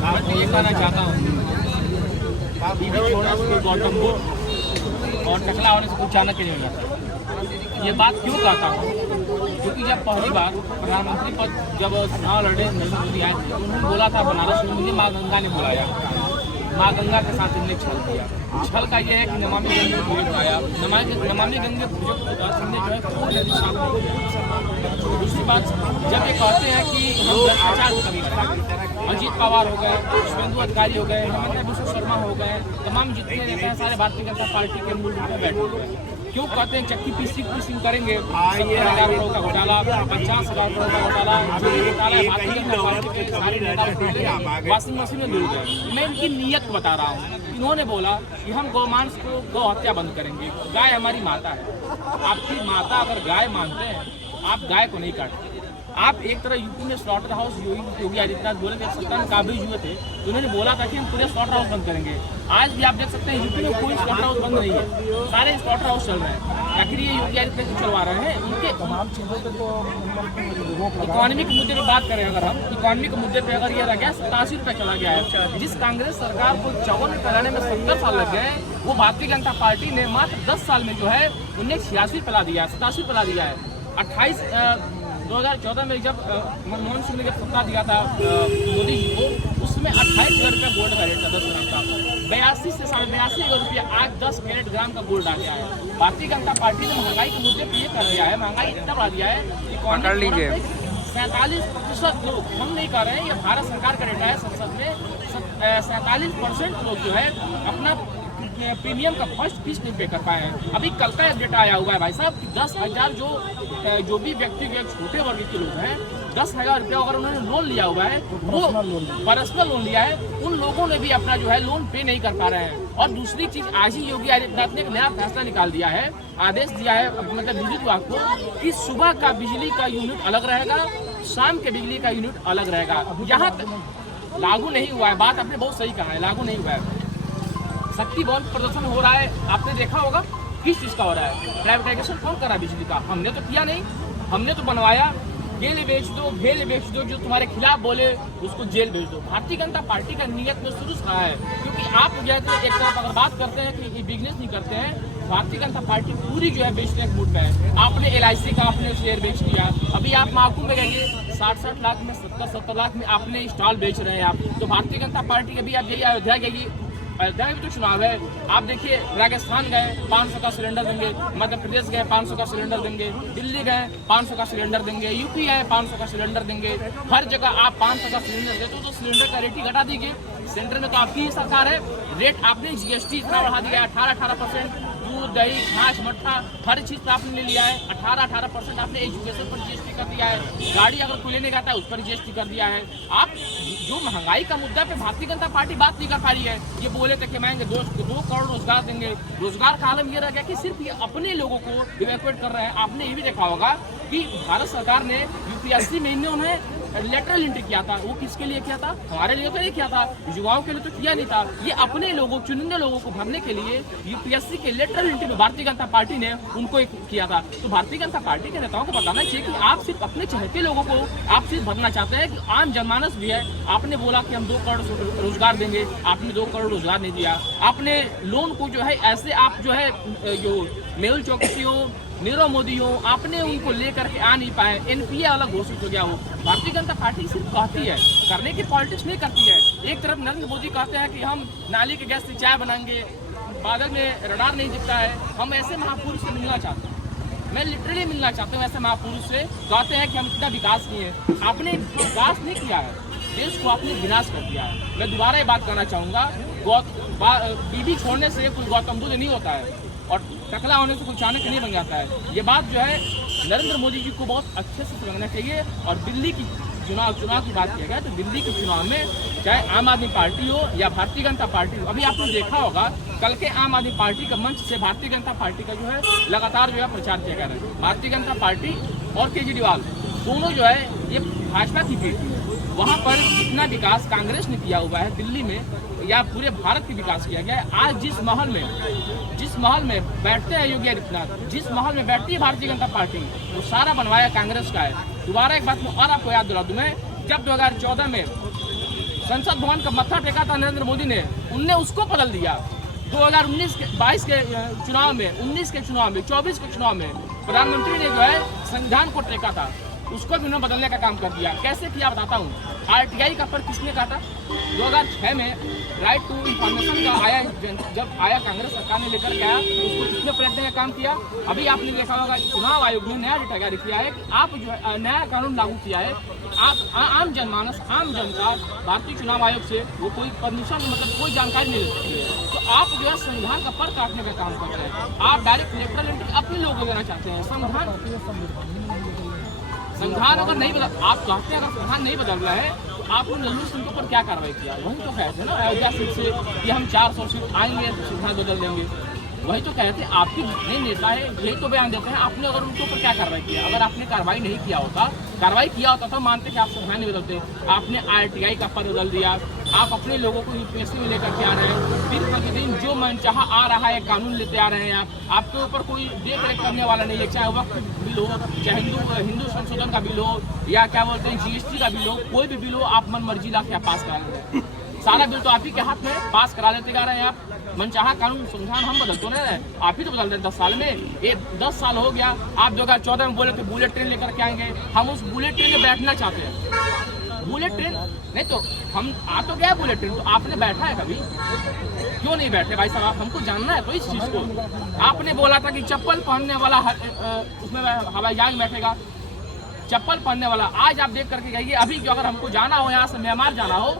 मैं ये कहना चाहता हूँ बीबी छोड़ने से कोई गौतम बुद्ध और टकला होने से कोई चाणक्य नहीं हो जाता। ये बात क्यों कहता हूँ? क्योंकि जब पहली बार प्रधानमंत्री पद जब चुनाव लड़े नरेंद्र मोदी आए थे, उन्होंने बोला था बनारस में, मुझे माँ गंगा ने बुलाया, माँ गंगा के साथ इनने छल किया। छल का ये है कि नमामि गंगे प्रोजेक्ट आया, नमामि गंगे प्रोजेक्ट को हमने जो है पूरी नदी साफ नहीं किया। दूसरी बात, जब ये कहते हैं कि हम भ्रष्टाचार को कमी करें, अजीत पवार हो गए, शुभेंदु अधिकारी हो गए, हेमंत बिश्व शर्मा हो गए, तमाम जितने नेता हैं सारे भारतीय जनता पार्टी के मूल रूप में बैठे हुए हैं। क्यों कहते हैं चक्की पीसिंग करेंगे? 70,000 करोड़ का घोटाला, 50,000 करोड़ का घोटाला, जो भी घोटाला है भारतीय जनता पार्टी के सारे नेता वॉशिंग मशीन में डूब गए। मैं इनकी नीयत बता रहा हूँ। इन्होंने बोला कि हम गौमांस को गौ हत्या बंद करेंगे, गाय हमारी माता है। आपकी माता अगर गाय मानते हैं, आप गाय को नहीं काटते। आप एक तरह यूपी में स्लॉटर हाउस योगी आदित्यनाथ बोले थे, सत्ता में काबिज हुए थे तो उन्होंने बोला था कि हम पूरे स्लॉटर हाउस बंद करेंगे। आज भी आप देख सकते हैं यूपी में कोई स्लॉटर हाउस बंद नहीं है, सारे स्लॉटर हाउस चल रहे हैं। आखिर ये योगी आदित्यनाथ चलवा रहे हैं, उनके तमाम चीज़ों पर तो इकोनॉमी के मुद्दे पर बात करें, अगर हम इकोनॉमी के मुद्दे पर अगर ये रह गया 87 रुपये चला गया है, जिस कांग्रेस सरकार को 54 रुपये लाने में 70 साल लग गए, वो भारतीय जनता पार्टी ने मात्र 10 साल में जो है उन्हें 86 पे ला दिया है, 87 पे ला दिया है। 2014 में जब मनमोहन सिंह ने जब सत्ता दिया था मोदी जी को, उसमें 28,000 रुपया गोल्ड का रेट था 10 ग्राम का, 82 से 82,500 रुपया आज 10 कैरेट ग्राम का गोल्ड आ गया है। भारतीय जनता पार्टी ने महंगाई के मुद्दे पर ये कर दिया है, महंगाई इतना बढ़ा दिया है, 47% लोग, हम नहीं कर रहे हैं, ये भारत सरकार का डेटा है, संसद में 47% लोग जो है अपना प्रीमियम का फर्स्ट किस्त नहीं पे कर पाए हैं। अभी कल का एक डेटा आया हुआ है भाई साहब कि 10,000 जो भी व्यक्ति के छोटे वर्ग के लोग हैं, 10,000 रुपया अगर उन्होंने लोन लिया हुआ है, वो पर्सनल लोन लिया है, उन लोगों ने भी अपना जो है लोन पे नहीं कर पा रहे हैं। और दूसरी चीज, आज ही योगी आदित्यनाथ ने एक नया फैसला निकाल दिया है, आदेश दिया है मतलब बिजली विभाग को कि सुबह का बिजली का यूनिट अलग रहेगा, शाम के बिजली का यूनिट अलग रहेगा। यहाँ तक लागू नहीं हुआ है, बात आपने बहुत सही कहा है, लागू नहीं हुआ है। शक्ति बहुत प्रदर्शन हो रहा है, आपने देखा होगा किस चीज़ का हो रहा है? प्राइवेटाइजेशन कौन कर रहा है बिजली का? हमने तो किया नहीं, हमने तो बनवाया। गेल बेच दो, भेल बेच दो, जो तुम्हारे खिलाफ बोले उसको जेल भेज दो। भारतीय जनता पार्टी का नियत में शुरू से रहा है, क्योंकि आप जो है एक तरफ अगर बात करते हैं कि बिजनेस नहीं करते हैं, भारतीय जनता पार्टी पूरी जो है बेचने के मूड में है। आपने LIC का आपने शेयर बेच दिया, अभी आप माकू में गएंगे 60-60 लाख में, 70-70 लाख में आपने स्टॉल बेच रहे हैं आप। तो भारतीय जनता पार्टी के भी आप यही अयोध्या गई, अयोध्या में भी तो चुनाव है। आप देखिए राजस्थान गए 500 का सिलेंडर देंगे, मध्य प्रदेश गए 500 का सिलेंडर देंगे, दिल्ली गए 500 का सिलेंडर देंगे, यूपी गए 500 का सिलेंडर देंगे। हर जगह आप 500 का सिलेंडर देते तो सिलेंडर का रेट ही घटा दीजिए। सेंटर में तो आपकी ही सरकार है, रेट आपने GST इतना बढ़ा दिया है 18%। दूध, दही, छाछ, मट्ठा हर चीज़ पर आपने ले लिया है 18% आपने एजुकेशन पर GST कर दिया है। गाड़ी अगर कोई लेने जाता है उस पर GST कर दिया है। आप जो महंगाई का मुद्दा पे भारतीय जनता पार्टी बात नहीं कर पा रही है। ये बोले थे कि मांगे 2 करोड़ रोजगार देंगे, रोजगार का आलम ये रह गया कि सिर्फ ये अपने लोगों को इवैक्यूएट कर रहे हैं। आपने ये भी देखा होगा कि भारत सरकार ने UPSC में उन्हें लेटरल एंट्री किया था, वो किसके लिए किया था? हमारे लिए तो नहीं किया था, युवाओं के लिए तो किया नहीं था। ये अपने लोगों, चुनिंदे लोगों को भरने के लिए UPSC के लेटरल एंट्री में भारतीय जनता पार्टी ने उनको किया था। तो भारतीय जनता पार्टी के नेताओं को बताना चाहिए कि आप सिर्फ अपने चहेते लोगों को आप सिर्फ भरना चाहते हैं, कि आम जनमानस भी है। आपने बोला कि हम 2 करोड़ रोजगार देंगे, आपने 2 करोड़ रोजगार नहीं दिया। आपने लोन को जो है ऐसे आप जो है जो मेहुल चौकसी हो, नीरव मोदी हो, आपने उनको लेकर के आ नहीं पाए। NPA अलग घोषित हो गया हो। भारतीय जनता पार्टी सिर्फ कहती है, करने की पॉलिटिक्स नहीं करती है। एक तरफ नरेंद्र मोदी कहते हैं कि हम नाली के गैस से चाय बनाएंगे, बादल में रडार नहीं दिखता है। हम ऐसे महापुरुष से मिलना चाहते हैं, मैं लिटरली मिलना चाहता हूँ ऐसे महापुरुष से। कहते हैं कि हम इतना विकास किए, आपने विकास नहीं किया है, देश को आपने विनाश कर दिया है। मैं दोबारा ये बात करना चाहूँगा, बीबी छोड़ने से कोई गौतम बुद्ध नहीं होता है और टकला होने से कोई चाणक्य नहीं बन जाता है। ये बात जो है नरेंद्र मोदी जी को बहुत अच्छे से समझना चाहिए। और दिल्ली की चुनाव की बात किया गया तो दिल्ली के चुनाव में चाहे आम आदमी पार्टी हो या भारतीय जनता पार्टी हो, अभी आपने देखा होगा कल के आम आदमी पार्टी का मंच से भारतीय जनता पार्टी का जो है लगातार जो है प्रचार किया जा रहा है। भारतीय जनता पार्टी और केजरीवाल दोनों जो है ये भाजपा की पीठ है। वहाँ पर जितना विकास कांग्रेस ने किया हुआ है दिल्ली में या पूरे भारत की विकास किया गया है। आज जिस महल में बैठते हैं योगी आदित्यनाथ, जिस महल में बैठती है भारतीय जनता पार्टी, वो सारा बनवाया कांग्रेस का है। दोबारा एक बात मैं और आपको याद दिला दूं, मैं जब 2014 में संसद भवन का मत्था टेका था नरेंद्र मोदी ने, उनने उसको बदल दिया। 2019 के 22 के चुनाव में, 19 के चुनाव में, 24 के चुनाव में प्रधानमंत्री ने जो है संविधान को टेका था, उसको भी उन्होंने बदलने का काम कर दिया। कैसे किया बताता हूँ। RTI का पर किसने काटा? 2006 में राइट टू इंफॉर्मेशन का आया, जब आया कांग्रेस सरकार ने लेकर के आया, उसको किसने पलटने का काम किया? अभी आपने देखा होगा चुनाव आयोग ने नया डेटा जारी किया है कि आप जो है नया कानून लागू किया है, आप आम जनमानस, आम जनता भारतीय चुनाव आयोग से वो कोई परमिशन मतलब कोई जानकारी नहीं ले सकती है। तो आप जो है संविधान का पर काटने का काम कर रहे हैं। आप डायरेक्ट इलेक्टोरल एंट्री अपने लोगों को देना चाहते हैं। संविधान अगर नहीं बदल, आप चाहते हैं अगर संविधान नहीं बदल रहा है तो आपने लल्लू सिंह के ऊपर क्या कार्रवाई किया? वही तो कहते हैं ना अयोध्या सीट से कि हम 400 सीट आएंगे तो संविधान बदल देंगे। वही तो कहते हैं, आपके जितने नेता है यही तो बयान देते हैं। आपने अगर उनके ऊपर क्या कार्रवाई किया? अगर आपने कार्रवाई नहीं किया होता, कार्रवाई किया होता तो मानते कि आप संविधान नहीं बदलते। आपने RTI का पद बदल दिया, आप अपने लोगों को यूपीएससी में लेकर के आ रहे हैं, फिर प्रतिदिन जो मनचाहा आ रहा है कानून लेते आ रहे हैं। आपके ऊपर कोई देख रेख करने वाला नहीं है, चाहे वक्त बिल हो, चाहे हिंदू संशोधन का बिल हो, या क्या बोलते हैं GST का बिल हो, कोई भी बिल हो, आप मन मर्जी ला के पास करा लेते हैं। सारा बिल तो आप ही के हाथ में पास करा लेते जा रहे हैं। आप मनचाहा कानून संविधान हम बदल तो नहीं रहे, आप ही तो बदल रहे हैं 10 साल में। ये 10 साल हो गया। आप 2014 में बोले थे बुलेट ट्रेन लेकर के आएंगे, हम उस बुलेट ट्रेन में बैठना चाहते हैं। बुलेट ट्रेन नहीं तो हम आ तो गया बुलेट ट्रेन, तो आपने बैठा है कभी? क्यों नहीं बैठे भाई साहब? हमको जानना है तो इस चीज़ को। आपने बोला था कि चप्पल पहनने वाला उसमें हवाई जहाज बैठेगा, चप्पल पहनने वाला। आज आप देख करके जाइए, अभी अगर हमको जाना हो, यहाँ से म्यांमार जाना हो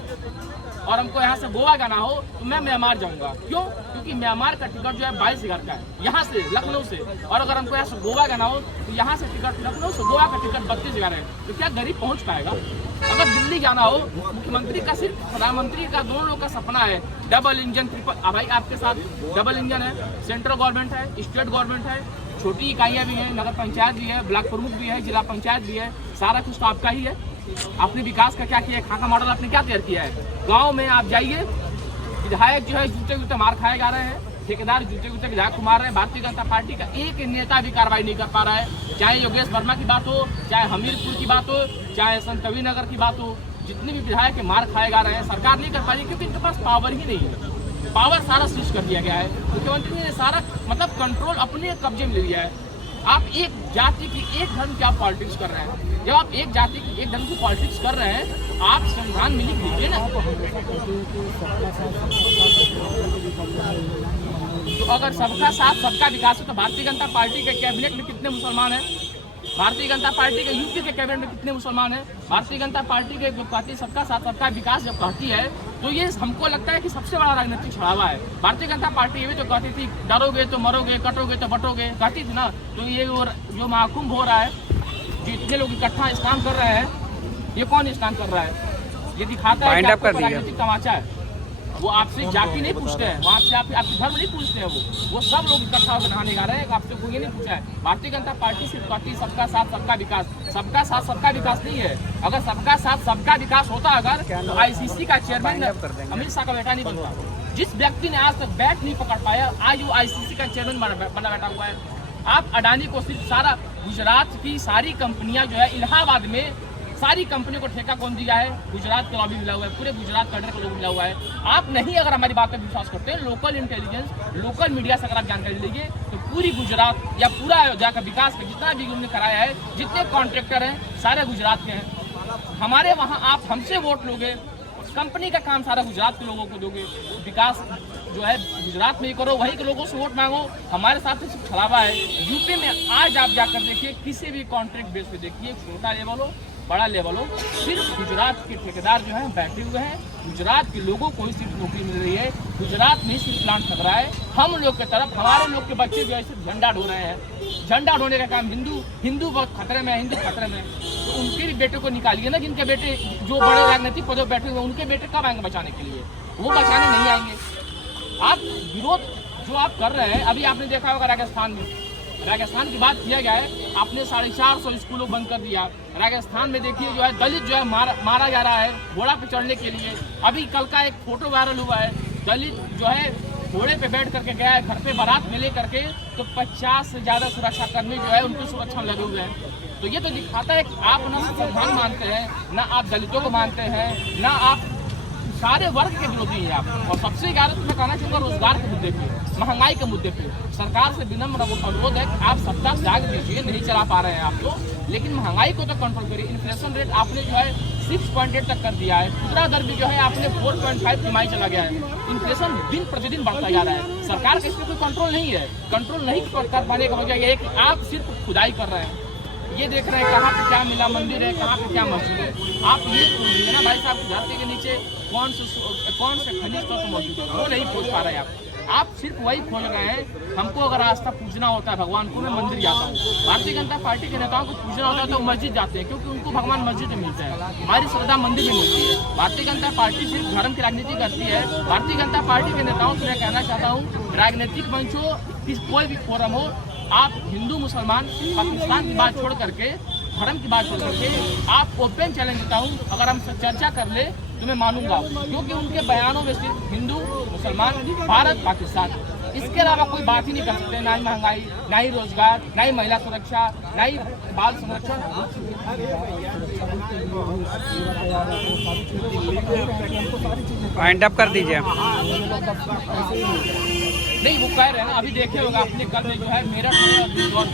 और हमको यहाँ से गोवा जाना हो तो मैं म्यांमार जाऊँगा। क्यों? क्योंकि म्यांमार का टिकट जो है 22,000 का है, यहाँ से लखनऊ से। और अगर हमको यहाँ से गोवा जाना हो तो यहाँ से टिकट, लखनऊ से गोवा का टिकट 32,000 है। तो क्या गरीब पहुँच पाएगा? अगर दिल्ली जाना हो, मुख्यमंत्री का सिर्फ प्रधानमंत्री का, दोनों लोग का सपना है डबल इंजन ट्रिपल। भाई आपके साथ डबल इंजन है, सेंट्रल गवर्नमेंट है, स्टेट गवर्नमेंट है, छोटी इकाइयाँ भी हैं, नगर पंचायत भी है, ब्लॉक प्रमुख भी है, जिला पंचायत भी है, सारा कुछ तो आपका ही है। आपने विकास का क्या किया है? खाका मॉडल आपने क्या तैयार किया है? गांव में आप जाइए, विधायक जो है जूते जूते मार खाए जा रहे हैं, ठेकेदार जूते जूते विधायक को मार रहे हैं। भारतीय जनता पार्टी का एक नेता भी कार्रवाई नहीं कर पा रहा है। चाहे योगेश वर्मा की बात हो, चाहे हमीरपुर की बात हो, चाहे संत कबीरनगर की बात हो, जितने भी विधायक के मार खाए जा रहे हैं, सरकार नहीं कर पा रही क्योंकि इनके पास पावर ही नहीं है। पावर सारा स्विच कर दिया गया है। मुख्यमंत्री ने सारा मतलब कंट्रोल अपने कब्जे में ले लिया है। आप एक जाति की, एक धर्म की आप पॉलिटिक्स कर रहे हैं। जब आप एक जाति की, एक धर्म की पॉलिटिक्स कर रहे हैं, आप संविधान में लिख लीजिए ना। तो अगर सबका साथ सबका विकास है तो भारतीय जनता पार्टी के कैबिनेट में कितने मुसलमान हैं? भारतीय जनता पार्टी के यूपी के कैबिनेट में कितने मुसलमान हैं? भारतीय जनता पार्टी के जो कहती सबका साथ सबका विकास जब कहती है तो ये हमको लगता है कि सबसे बड़ा राजनीतिक छड़ावा है। भारतीय जनता पार्टी ये भी तो कहती थी डरोगे तो मरोगे, कटोगे तो बटोगे, कहती थी ना। तो ये जो महाकुंभ हो रहा है, जो इतने लोग इकट्ठा स्नान कर रहे हैं, ये कौन स्नान कर रहा है? ये दिखाता है कि आपको राजनीतिक तमाचा है। वो आपसे जाति नहीं पूछते हैं, वहाँ से आपके धर्म नहीं पूछते हैं। वो सब लोग इकट्ठा होकर नहाने जा रहे हैं, आपसे कोई ये नहीं पूछा है। भारतीय जनता पार्टी सिर्फ कहती सबका साथ सबका विकास। सबका साथ सबका विकास नहीं है। अगर सबका साथ सबका विकास होता अगर तो ICC का चेयरमैन अमित शाह का बेटा नहीं बनता। जिस व्यक्ति ने आज तक बैट नहीं पकड़ पाया, आज वो ICC का चेयरमैन बना बैठा हुआ है। आप अडानी को सिर्फ सारा गुजरात की सारी कंपनियां जो है इलाहाबाद में, सारी कंपनियों को ठेका कौन दिया है? गुजरात का लॉबी मिला हुआ है, पूरे गुजरात कैडर का लोग मिला हुआ है। आप नहीं अगर हमारी बात पर विश्वास करते हैं, लोकल इंटेलिजेंस, लोकल मीडिया से अगर आप जानकारी लीजिए तो पूरी गुजरात या पूरा अयोध्या का विकास का जितना भी उन्होंने कराया है, जितने कॉन्ट्रैक्टर हैं सारे गुजरात के हैं। हमारे वहाँ आप हमसे वोट लोगे, कंपनी का काम सारा गुजरात के लोगों को दोगे। विकास जो है गुजरात में ही करो, वहीं के लोगों से वोट मांगो। हमारे साथ सिर्फ छलावा है। यूपी में आज आप जाकर देखिए, किसी भी कॉन्ट्रैक्ट बेस पे देखिए, छोटा लेवल हो बड़ा लेवल हो, सिर्फ गुजरात के ठेकेदार जो हैं बैठे हुए हैं। गुजरात के लोगों को ही सिर्फ नौकरी मिल रही है। गुजरात में सिर्फ प्लांट लग रहा है। हम लोग की तरफ हमारे लोग के बच्चे जो है सिर्फ झंडा ढो रहे हैं। झंडा ढोने का काम हिंदू बहुत खतरे में है, हिंदू खतरे में। तो उनके भी बेटे को निकालिए ना, जिनके बेटे जो बड़े राजनीतिक पदों पर बैठे हुए, उनके बेटे कब आएंगे बचाने के लिए? वो बचाने नहीं आएंगे। आप विरोध जो आप कर रहे हैं, अभी आपने देखा होगा राजस्थान की बात किया गया है, आपने 450 स्कूलों बंद कर दिया। राजस्थान में देखिए जो है दलित जो है मारा जा रहा है घोड़ा पे चढ़ने के लिए। अभी कल का एक फोटो वायरल हुआ है, दलित जो है घोड़े पे बैठ करके गया है घर पे बारात में ले करके, तो 50 से ज़्यादा सुरक्षाकर्मी जो है उनकी सुरक्षा में लगे हुए हैं। तो ये तो दिखाता है कि आप ना संविधान मानते हैं, ना आप दलितों को मानते हैं, ना आप सारे वर्ग के विरोधी हैं आप। और सबसे ज्यादा तो मैं कहना चाहूँगा रोजगार के मुद्दे पे, महंगाई के मुद्दे पे सरकार से विनम्र अनुरोध है कि आप सत्ता त्याग दीजिए, नहीं चला पा रहे हैं आप तो, लेकिन महंगाई को तो कंट्रोल करिए। इन्फ्लेशन रेट आपने जो है 6.8 तक कर दिया है, खुदरा दर भी जो है आपने 4.5 तिमाही चला गया है। इन्फ्लेशन दिन प्रतिदिन बढ़ता जा रहा है, सरकार का इस पर कोई कंट्रोल नहीं है। कंट्रोल नहीं कर पाने का वजह यह है कि आप सिर्फ खुदाई कर रहे हैं। ये देख रहे हैं कहाँ पे क्या मिला मंदिर है, कहाँ पे क्या मस्जिद है। आप ये खोजिए ना भाई साहब, धरती के नीचे कौन से खनिज तत्व मौजूद है, वो नहीं खोज पा रहे हैं आप सिर्फ वही खोज रहे हैं। हमको अगर आस्था पूजना होता है भगवान को, मैं मंदिर जाता हूँ। भारतीय जनता पार्टी के नेताओं को पूजना होता है तो मस्जिद जाते हैं, क्योंकि उनको भगवान मस्जिद में मिलता है, हमारी श्रद्धा मंदिर में मिलती है। भारतीय जनता पार्टी सिर्फ धर्म की राजनीति करती है। भारतीय जनता पार्टी के नेताओं से मैं कहना चाहता हूँ, राजनीतिक मंच हो, कोई भी फोरम हो, आप हिंदू मुसलमान पाकिस्तान की बात छोड़ करके, धर्म की बात छोड़ करके, आप ओपन चैलेंज देता हूँ, अगर हम चर्चा कर ले तो मैं मानूंगा, क्योंकि उनके बयानों में सिर्फ हिंदू मुसलमान, भारत पाकिस्तान, इसके अलावा कोई बात ही नहीं कर सकते। ना ही महंगाई, ना ही रोजगार, ना ही महिला सुरक्षा, ना ही बाल संरक्षण। वाइंड अप कर दीजिए। नहीं, वो कह रहे हैं ना, अभी देखे होगा आपने कल में जो है मेरठ में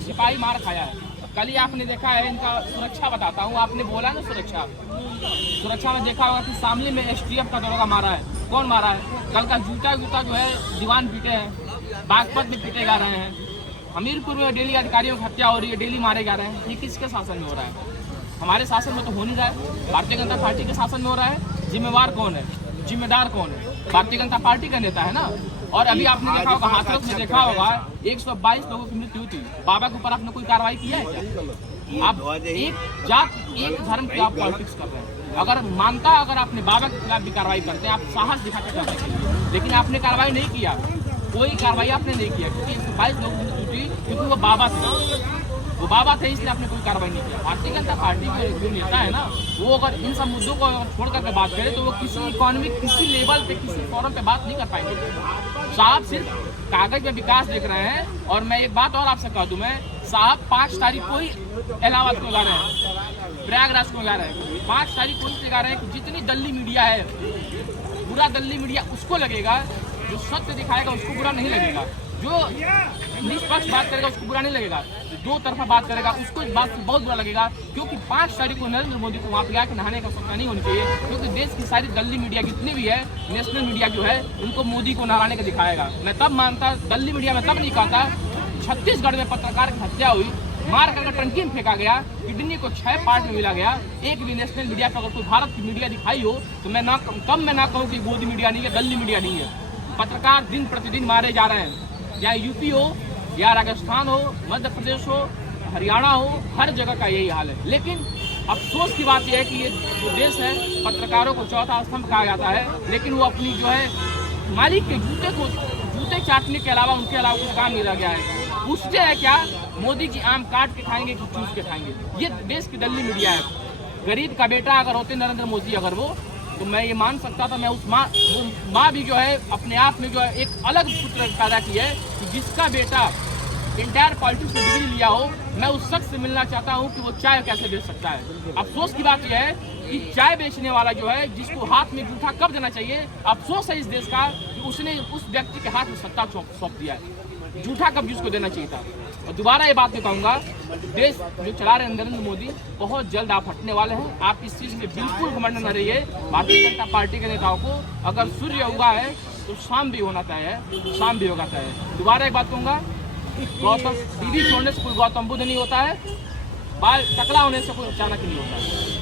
सिपाही मार खाया है। कल ही आपने देखा है, इनका सुरक्षा बताता हूँ, आपने बोला ना सुरक्षा में देखा होगा कि शामली में STF का दरोगा मारा है। कौन मारा है? कल का जूता जो है दीवान पीटे हैं, बागपत में पीटे जा रहे हैं, हमीरपुर में डेली अधिकारियों की हत्या हो रही है, डेली मारे जा रहे हैं। ये किसके शासन में हो रहा है? हमारे शासन में तो हो नहीं रहा है, भारतीय जनता पार्टी के शासन में हो रहा है। जिम्मेवार कौन है, जिम्मेदार कौन है? भारतीय जनता पार्टी का नेता है ना। और अभी आपने देखा होगा, हाथरस में देखा होगा 122 लोगों की मृत्यु हुई थी। बाबा के ऊपर आपने कोई कार्रवाई किया है क्या? आप एक जात एक धर्म की आप पॉलिटिक्स कर रहे हैं। अगर मानता, अगर आपने बाबा के खिलाफ भी कार्रवाई करते हैं, आप साहस दिखाते कर रहे हैं, लेकिन आपने कार्रवाई नहीं किया, कोई कार्रवाई आपने नहीं किया, क्योंकि 122 लोगों की मृत्यु हुई, क्योंकि वो बाबा थे, इसलिए आपने कोई कार्रवाई नहीं किया। भारतीय जनता पार्टी के जो नेता है ना, वो अगर इन सब मुद्दों को छोड़ करके बात करे तो वो किसी इकोनॉमिक, किसी लेवल पे, किसी फोरम पे बात नहीं कर पाएंगे। साहब सिर्फ कागज में विकास देख रहे हैं। और मैं एक बात और आपसे कह दूं, मैं साहब 5 तारीख को ही इलाहाबाद को जा रहे हैं, प्रयागराज को जा रहे हैं। 5 तारीख को ही जा रहे हैं कि जितनी दिल्ली मीडिया है, पूरा दिल्ली मीडिया उसको लगेगा, जो सत्य दिखाएगा उसको बुरा नहीं लगेगा, जो निष्पक्ष बात करेगा उसको बुरा नहीं लगेगा, दो तरफा बात करेगा उसको इस बात से बहुत बुरा लगेगा। क्योंकि 5 तारीख को नरेंद्र मोदी को वहाँ पे आके नहाने का आवश्यकता नहीं होनी चाहिए, क्योंकि देश की सारी दिल्ली मीडिया जितनी भी है, नेशनल मीडिया जो है, उनको मोदी को नहाने का दिखाएगा। मैं तब मानता, दिल्ली मीडिया में तब नहीं कहता, छत्तीसगढ़ में पत्रकार की हत्या हुई, मार करके टंकी में फेंका गया, किडनी को 6 पार्ट में मिला गया, एक भी नेशनल मीडिया पर अगर कोई भारत की मीडिया दिखाई हो तो मैं ना कहूँ कि मोदी मीडिया नहीं है, दिल्ली मीडिया नहीं है। पत्रकार दिन प्रतिदिन मारे जा रहे हैं, या यूपी हो, या राजस्थान हो, मध्य प्रदेश हो, हरियाणा हो, हर जगह का यही हाल है। लेकिन अफसोस की बात यह है कि ये जो देश है, पत्रकारों को चौथा स्तंभ कहा जाता है, लेकिन वो अपनी जो है मालिक के जूते चाटने के अलावा उनके अलावा कुछ काम नहीं रह गया है। पूछते हैं क्या, मोदी जी आम काट के खाएंगे कि चूस के खाएंगे? ये देश की दिल्ली मीडिया है। गरीब का बेटा अगर होते नरेंद्र मोदी, अगर वो, तो मैं ये मान सकता था, मैं उस माँ भी जो है अपने आप में जो है एक अलग पुत्र पैदा की है कि जिसका बेटा इंटायर पॉलिटिक्स में डिग्री लिया हो। मैं उस शख्स से मिलना चाहता हूँ कि वो चाय कैसे बेच सकता है। अफसोस की बात यह है कि चाय बेचने वाला जो है, जिसको हाथ में जूठा कब देना चाहिए, अफसोस है इस देश का कि उसने उस व्यक्ति के हाथ में सत्ता सौंप दिया है। जूठा कब जिसको देना चाहिए था। और दोबारा ये बात मैं कहूँगा, देश जो चला रहे हैं नरेंद्र मोदी, बहुत जल्द आप हटने वाले हैं। आप इस चीज़ से बिल्कुल घमंड न रहिए। भारतीय जनता पार्टी के नेताओं को अगर सूर्य उगा है तो शाम भी होना तय है, शाम भी होगा तय है। दोबारा एक बात कहूँगा, गौतम टीवी छोड़ने से कोई गौतम बुद्ध नहीं होता है, बाल टकला होने से कोई अचानक नहीं होता है।